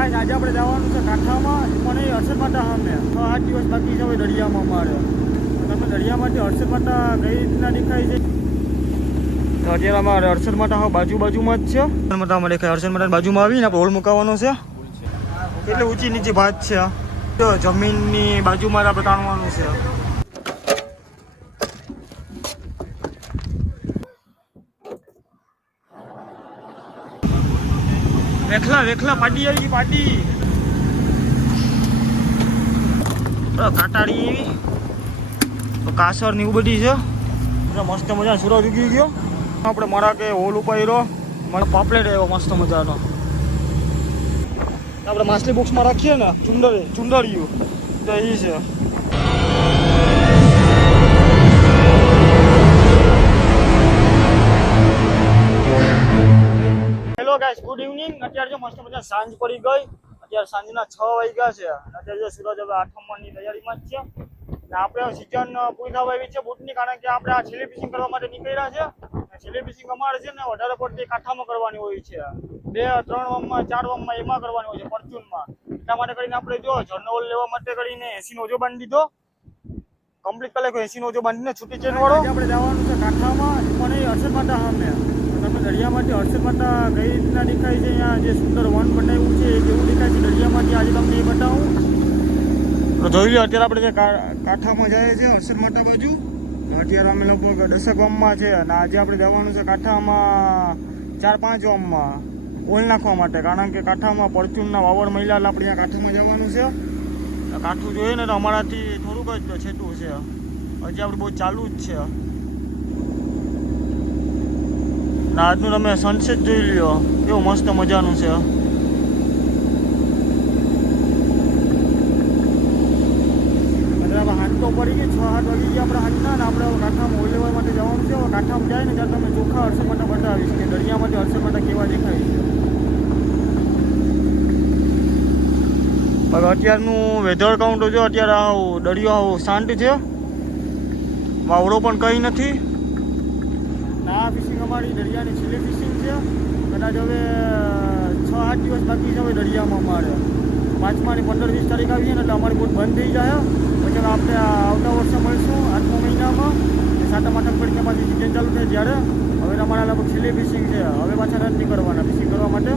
Guys આજે આપણે જવાનું છે કાંઠામાં, પણ એ હર્ષદ માતા સામે 6-8 દિવસ બાકી છે હવે દરિયામાં અમારે. તમે દરિયામાંથી હર્ષદ માતા કઈ રીતના દેખાય છે તો અત્યારે અમારે હર્ષદ માતા બાજુમાં જ છે. હર્ષદ માતા અમારે દેખાય, હર્ષદ માતાની બાજુમાં આવીને આપણે હોલ મુકાવવાનો છે. કેટલી ઊંચી નીચી ભાત છે, તો જમીનની બાજુમાં આપણે તાણવાનું છે. વેખલા પાડી આવી ગઈ, પાડી કાટાડી એવી કાસર ને એવું બધી છે. મસ્ત મજા સુરજ ઉગી ગયો. આપણે મારા કે હોલ ઉપાડ્યો, મને પાપલેટ આવ્યો મસ્ત મજાનો. આપણે માછલી બોક્સમાં રાખીએ ને ચુંદડિયું તો એ છે. Hello guys, good evening. અત્યારે જો મસ્ત મજા સાંજ પડી ગઈ. અત્યારે સાંજના 6 વાગ્યા છે. અત્યારે જો સૂરજ હવે આઠમવાની તૈયારીમાં જ છે. ને આપણે સિઝન પૂરી થવા આવી છે બૂટની, કારણ કે આપણે આ છેલ્લી ફિશિંગ કરવા માટે નીકળ્યા છે. છેલ્લી ફિશિંગ અમારે છે ને વધારે પડતી કાંઠામાં કરવાની હોય છે. 2-3 વમમાં 4 વમમાં એમાં કરવાની હોય છે, પરચૂનમાં. એટલા માટે કરીને આપણે જો જર્નલ લેવા માટે કરીને 80 નો ઓજો બાંધી દીધો. કમ્પ્લીટ કલાક 80 નો ઓજો બાંધીને છૂટી ચેન વાળો આપણે જવાનું છે કાંઠામાં, પણ એ હર્ષદ માતા સામે. તમે દરિયામાંથી હર્ષદ માતા કઈ રીતના દેખાય છે, અહીંયા જે સુંદર વન બનાવ્યું છે એ કેવું દેખાય છે દરિયામાંથી, આજે તમને એ બતાવું. તો જોઈ લો અત્યારે આપણે જે કાંઠામાં જઈએ છીએ હર્ષદ માતા બાજુ. અત્યારે અમે લગભગ 10 ગામમાં છે અને આજે આપણે જવાનું છે કાંઠામાં 4-5 ગામમાં ઓઇલ નાખવા માટે, કારણ કે કાંઠામાં પરચૂનના વાવડ મહિલા આપણે ત્યાં કાંઠામાં જવાનું છે. કાંઠું જોઈએ ને તો અમારાથી થોડુંક જ છેટું છે, હજી આપણે બહુ ચાલુ જ છે. આજનું તમે સનસેટ જોઈ લ્યો, કેવું મસ્ત મજાનું છે. હાથ તો પડી ગઈ, 6-7 વાગી ગયા આપણે હાથના, ને આપણે કાંઠામાં ઓઇલ લેવા માટે જવાનું છે. કાંઠામાં જાય ને ત્યારે તમે ચોખ્ખા હર્ષદ માતા બતાવીશ કે દરિયામાંથી હર્ષદ માતા કેવા દેખાય છે. હવે અત્યારનું વેધર કાઉન્ટ જો, અત્યારે દરિયો શાંત છે, વાવડો પણ કંઈ નથી. આ ફિશિંગ અમારી દરિયાની છેલ્લી ફિશિંગ છે. કદાચ હવે 6-8 દિવસ બાકી છે હવે દરિયામાં અમારે. 5માની 15-20 તારીખ આવીએ ને એટલે અમારી બોટ બંધ થઈ જાય. પછી આપણે આવતા વર્ષે મળીશું 8મા મહિનામાં, 7-8 પડીને પાછી સિઝન ચાલુ થાય ત્યારે. હવે અમારા લગભગ છેલ્લી ફિશિંગ છે, હવે પાછા નથી કરવાના ફિશિંગ કરવા માટે.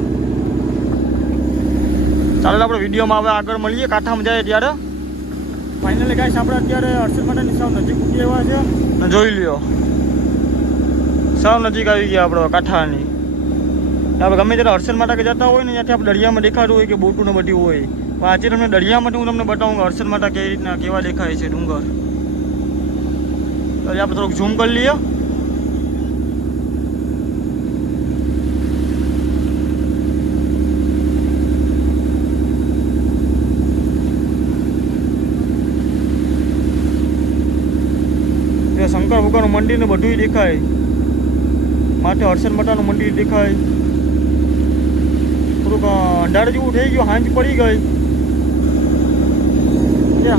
ચાલો આપણે વિડીયોમાં હવે આગળ મળીએ, કાંઠામાં જાય ત્યારે. ફાઇનલી ગાઈસ આપણે અત્યારે હર્ષદ માતાની સાવ નજીક ઉઠી એવા છે ને જોઈ લ્યો, સાવ નજીક આવી ગયા આપણે કાંઠાની. આપણે ગમે ત્યારે હર્ષદ માતા કે જતા હોય ને ત્યાંથી આપણે દરિયામાં દેખાતું હોય કે બોટું ને બધી હોય, પણ આજે તમને દરિયામાંથી હું તમને બતાવું કે હર્ષદ માતા કેવી રીતના કેવા દેખાય છે ડુંગર. તો આપણે થોડુંક ઝૂમ કરી લઈએ. શંકર ભગવાનનું મંદિર ને બધું દેખાય, માથે હર્ષદ માતાનું મંદિર દેખાય. થોડુંક અંધાર જેવું થઈ ગયું, હાંજ પડી ગઈ.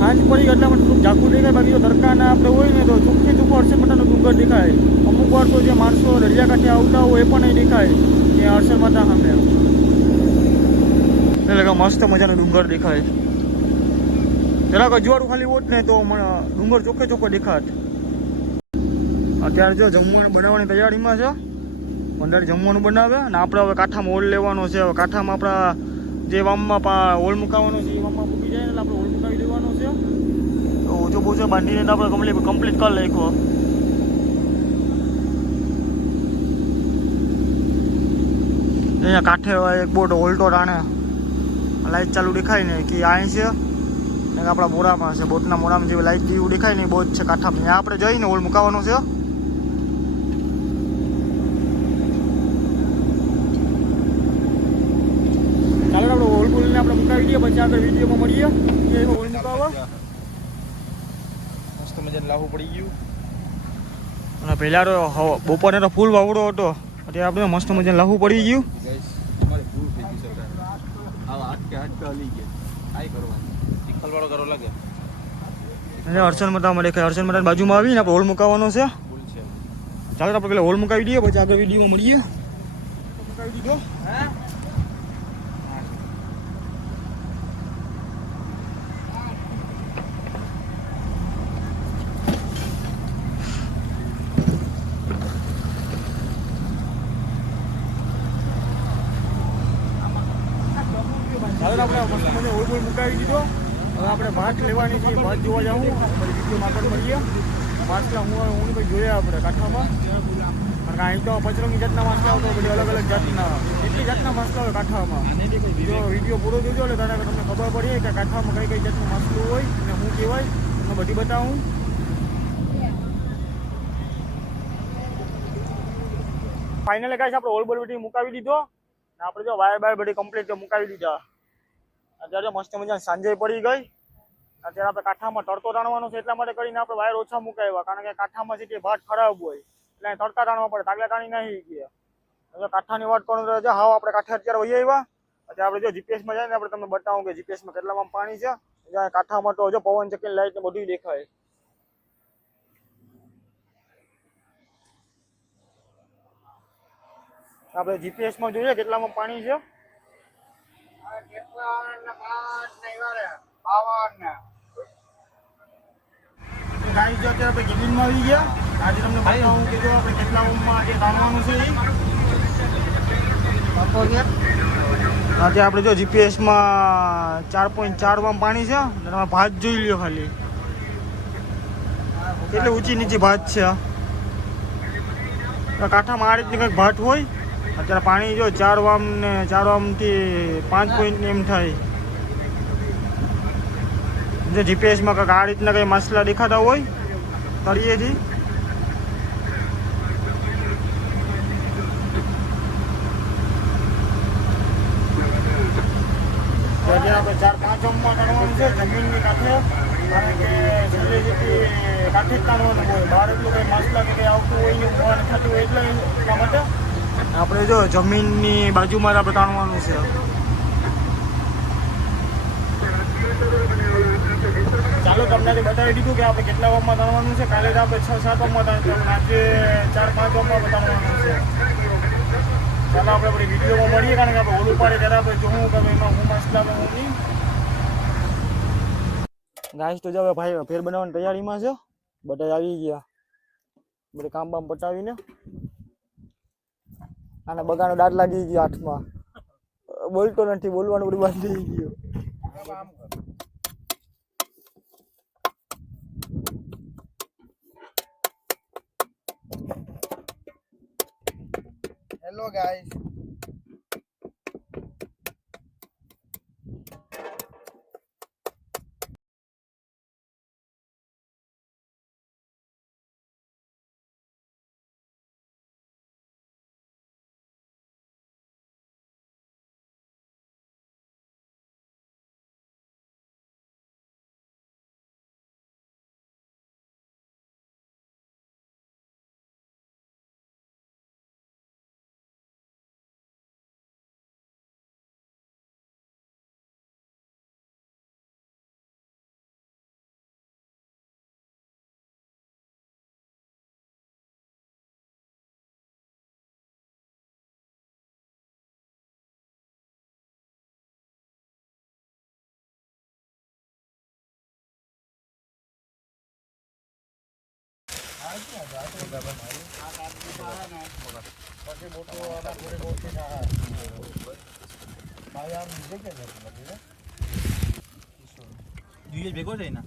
હાંજ પડી ગઈ એટલે મને થોડુંક ઝાંખું દેખાય, બાકી તો તડકાના આપણે હોય ને તો ચોખ્ખે ચોખ્ખો હર્ષદ માતાનો ડુંગર દેખાય. અમુક વાર તો જે માણસો દરિયાકાંઠે આવતા હોય એ પણ નહીં દેખાય કે હર્ષદ માતા સામે. એટલે કે મસ્ત મજાનો ડુંગર દેખાય. જરાક અજવાળું ખાલી હોત ને તો ડુંગર ચોખ્ખે ચોખ્ખો દેખાત. અત્યારે જો જમવાનું બનાવવાની તૈયારીમાં છે, અંદર જમવાનું બનાવે અને આપણે હવે કાંઠામાં હોલ લેવાનો છે. હવે કાંઠામાં આપણા જે વામમાં હોલ મુકાવાનો છે એ વામમાં મૂકી જાય એટલે આપણે હોલ મુકાવી દેવાનો છે. તો ઓછો બોછો બાંધીને આપણે કમ્પ્લીટ કરી નાખ્યો. અહીંયા કાંઠે એક બોટ હોલ્ટો રાણે લાઇટ ચાલુ દેખાય ને કે અહીં છે, આપણા મોરામાં છે. બોટના મોરામાં જે લાઇટ જેવું દેખાય ને એ બોટ છે કાંઠામાં. ત્યાં આપણે જઈને હોલ મુકાવાનો છે. ચાલો આપણે હોલ બોલને આપણે મુકાવી દઈએ, પછી આગળ વિડીયોમાં મળીએ કે એનો હોલ મુકાવવા. મસ્ત મજાનું લાહું પડી ગયું. અને પહેલાં તો બપોરે તો ફૂલ વાવડો હતો, અત્યારે આપણે મસ્ત મજાનું લાહું પડી ગયું. હર્ષદ માતા દેખાય, હર્ષદ માતાની બાજુમાં આવીને આપણે હોલ મુકાવવાનો છે. ચાલો આપણે પેલા હોલ મુકાવી દઈએ, પછી આગળ વિડીયોમાં મળીએ. મુકાવી દીધો. ચાલો આપણે મસ્ત મને ઓઇલ બોઇલ મુકાવી દીધો. હવે આપણે ભાત લેવાની છે, ભાત જોવા જાઉં પછી વિડીયોમાં આગળ મળીએ. માછલા હું ભાઈ જોયા આપણે કાંઠામાં, કારણ કે અહીં તો પચરંગી જાતના માછલા હોય, બધી અલગ અલગ જાતના કેટલી જાતના માછલા હોય કાંઠામાં. જો વિડીયો પૂરો જોજો એટલે કારણ કે તમને ખબર પડીએ કે કાંઠામાં કઈ કઈ જાતનું માછલું હોય અને શું કહેવાય તમને બધી બતાવું. ફાઇનલી ગાઈસ આપણે ઓલ બોલ બધી મુકાવી દીધો ને આપણે જો વાયર બાયર બધી કમ્પ્લીટ મુકાવી દીધા. અત્યારે મસ્ત મજા સાંજે પડી ગઈ. અત્યારે આપણે કાંઠામાં તડકો તાણવાનો છે એટલા માટે કરીને આપણે વાયર ઓછા મુકાવ્યા, કારણ કે કાંઠામાં છે ભાત ખરાબ હોય એટલે તડકા તાણવા પડે, તાગલા તાણી નહીં ગયા. હવે કાંઠાની વાત કરું તો હાવ આપણે કાંઠે અત્યારે વહી આવ્યા. અત્યારે આપણે જો જીપીએસમાં જાય ને આપણે તમને બતાવું કે જીપીએસમાં કેટલામાં પાણી છે. જ્યાં કાંઠામાં તો જો પવન ચક્કી લાઈટ ને બધું દેખાય. આપણે જીપીએસમાં જોઈએ કેટલામાં પાણી છે. ગાઈસ જો અત્યારે આપણે કેબિનમાં આવી ગયા. આજે તમને બતાવું કે જો આપણે કેટલા રૂમમાં આજે તાણવાનું છે. આજે આપણે જો જીપીએસમાં 4.4 માં પાણી છે. તમે ભાત જોઈ લ્યો ખાલી કેટલી ઊંચી નીચી ભાત છે. કાંઠામાં આ રીતની કંઈક ભાત હોય. અત્યારે પાણી જો 4 વામ ને 4 વામથી 5 પોઈન્ટ એમ થાય. જો જીપીએસમાં કંઈક આ રીતના કંઈ માછલા દેખાતા હોય તળિયેથી. આપણે 4-5 વામમાં તાણવાનું છે જમીનની કાંઠે, કારણ કે છેલ્લે જેથી કાંઠે જ તાણવાનું હોય. બહાર એટલું કંઈ માછલા કે કંઈ આવતું હોય ને ઉભવાનું થતું હોય એટલે એટલા માટે આપણે જો જમીનની બાજુમાં જ આપણે તાણવાનું છે. ચાલો તમને બતાવી દીધું કે આપણે કેટલા વામમાં તાણવાનું છે. કાલે આપણે 6-7 વામમાં તાણવાનું, આજે 4-5 વામમાં તાણવાનું છે. ચાલો આપણે બધી વિડીયોમાં મળીએ, કારણ કે આપણે ઓલું પાડીએ ત્યારે આપણે જોવું કે એમાં હું માછલા હું નહીં. ગાઈસ તો જો હવે ભાઈ ફેર બનાવવાની તૈયારીમાં છે. બધા આવી ગયા બધે કામ બામ પટાવીને. આને બગાનો દાંત લાગી ગયો હાથમાં, બોલતો નથી, બોલવાનું બધું બંધ થઈ ગયું. હેલો ગાઈસ, ભેગો છે ને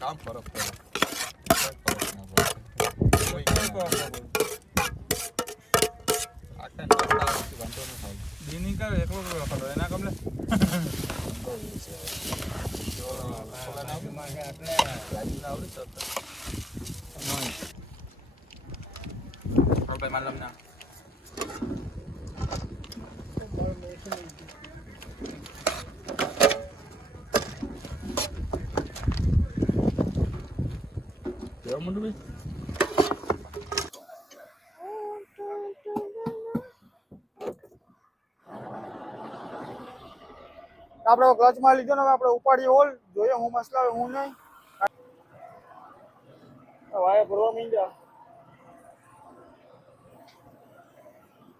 કામ ફરક દિની કરે એકલો ખરો એના કમલે માલમ ના મંડુ ભાઈ આપણે ક્લચમાં લીધો ને હવે આપણે ઉપાડીએ ઓલ જોઈએ હું મસલા આવે હું નહીં. વાય ભરવા માંડ્યા.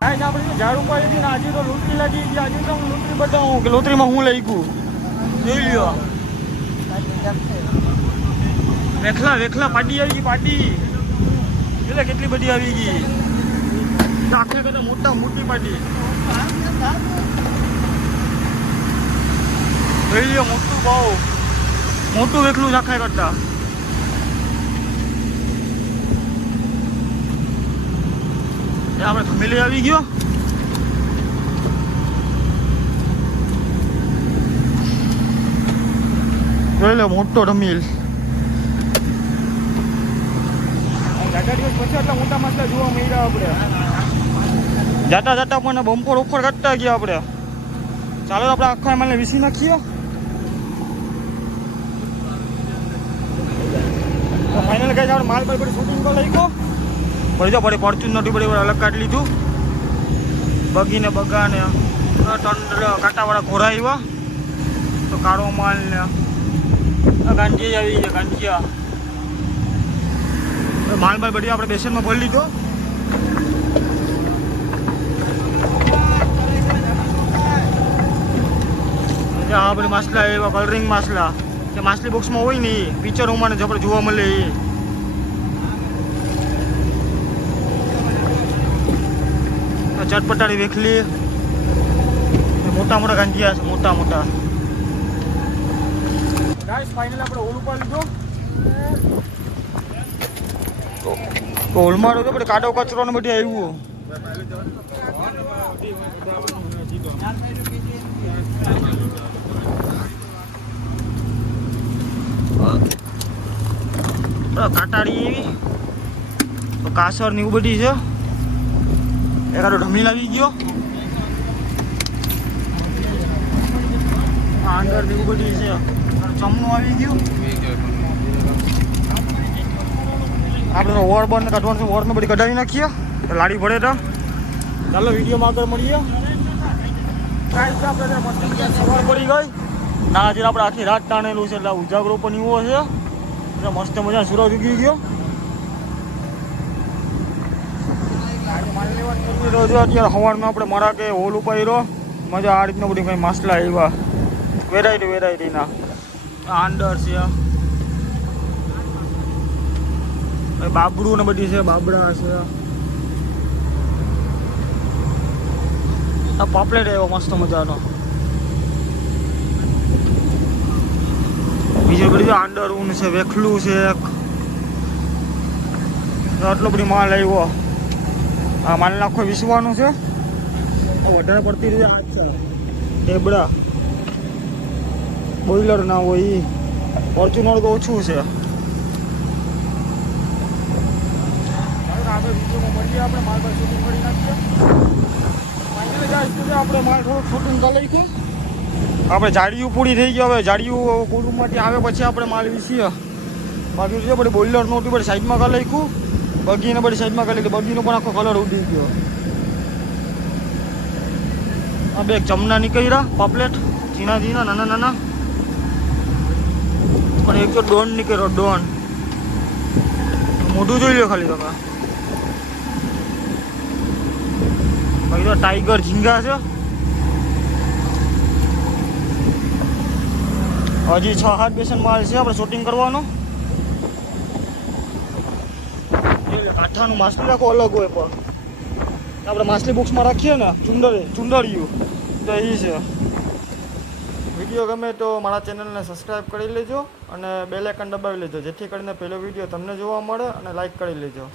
આપણે ઝાડ ઉપાડી હતી ને આજે તો લૂંટરી લાગી ગઈ. આજે તો હું લૂંટરી બતાવું કે લૂંટરીમાં હું લઈ ગયું. જોઈ લ્યો વેખલા વેખલા પાડી આવી ગઈ પાડી. એટલે કેટલી બધી આવી ગઈ આખે કરતા મોટી પાટી જોઈ લ્યો મોટું ભાવ મોટું વેખલું છે આખા કરતા આપણે ફેમિલી આવી ગયો જોઈ લો મોટો રમીલ જાતા દિવસ પછી આટલા મોટા માછલા જોવા મળ્યા આપણે જાતા પણ બમ્પર ઉપર કાઢતા ગયા આપણે ચાલો આપણે આખા એમાં વીસી નાખીએ ફાઇનલ કઈ આપણે માલ પર શૂટિંગ તો લઈ ગયો પછી તો પડે ફોર્ચ્યુન નથી પડે અલગ કાઢી લીધું બગીને બગાને કાંટાવાળા ઘોરા આવ્યા તો કાળો માલ ને ગાંઠિયા આવી છે ગાંઠિયા માલ બધી આપણે બેસનમાં ભરી લીધો આ બધી માછલા એવા કલરિંગ માછલા કે માછલી બોક્સમાં હોય ને એ પિક્ચરોમાં આપણે જોવા મળે એ ચટપટાડી વેખલી મોટા ગાંઠિયા છે મોટા ગાઈસ ફાઇનલ આપણે ઓલ ઉપર લીધો તો ઓલમાં તો આપણે કાડો કચરો ને બધી આવ્યું કાટાડી એવી તો કાસર ને એવું બધી છે એકાદો ઢમીલ આવી ગયો અંદર ને એવું બધી છે ચમનું આવી ગયું આપણે ઓવર બંધ કાઢવાનું છે ઓવરને બધી કઢાવી નાખીએ તો લાડી પડે તો ચાલો વિડીયોમાં આગળ મળીએ આપણે સવાર પડી ગઈ ના હજી આપણે આખી રાત તાણેલું છે એટલે ઉજાગરો પણ એવો છે એટલે મસ્ત મજા સૂરજ ઉગી ગયો અત્યારે સવારમાં આપણે મરા કે હોલ ઉપાડ્યો મજા આ રીતના બધી કંઈ માછલા આવ્યા વેરાયટીના આંડર છે બાબડું ને બધી છે બાબડા છે આ પાપલેટ આવ્યો મસ્ત મજાનો બીજું બધું આંડર ઊન છે વેખલું છે આટલો બધી માલ આવ્યો આ માલ નાખો વિસવાનું છે વધારે પડતી રીતે આ છે ટેબડા બોઇલર ના હોય એ ફોર્ચ્યુનર તો ઓછું છે આપણે માલ પર શૂટિંગ કરી નાખીએ આપણે માલ થોડુંક શૂટિંગ કરી લઈશું આપણે જાડિયું પૂરી થઈ ગઈ હવે જાડિયું કુટુંબમાંથી આવે પછી આપણે માલ વીસીએ બાકી છે બધી બોઇલર નોટી બધી સાઈડમાં કરી લઈશું બગીને બધી સાઈડમાં કરી લીધી બગીનો પણ આખો કલર ઉડી ગયો આ બે ચમના નીકળ્યા પાપલેટ ઝીણા નાના પણ એક તો ડોન નીકળ્યો ડોન મોઢું જોઈ લો ખાલી તમે બાકી તો ટાઈગર ઝીંગા છે હજી 6-7 બેસન માલ છે આપણે શૂટિંગ કરવાનું કાંઠાનું માછલી રાખો અલગ હોય પણ આપણે માછલી બોક્સમાં રાખીએ ને ચુંદડિયું તો એ છે વિડીયો ગમે તો મારા ચેનલને સબસ્ક્રાઈબ કરી લેજો અને બેલ આઇકન દબાવી લેજો જેથી કરીને પહેલો વિડીયો તમને જોવા મળે અને લાઈક કરી લેજો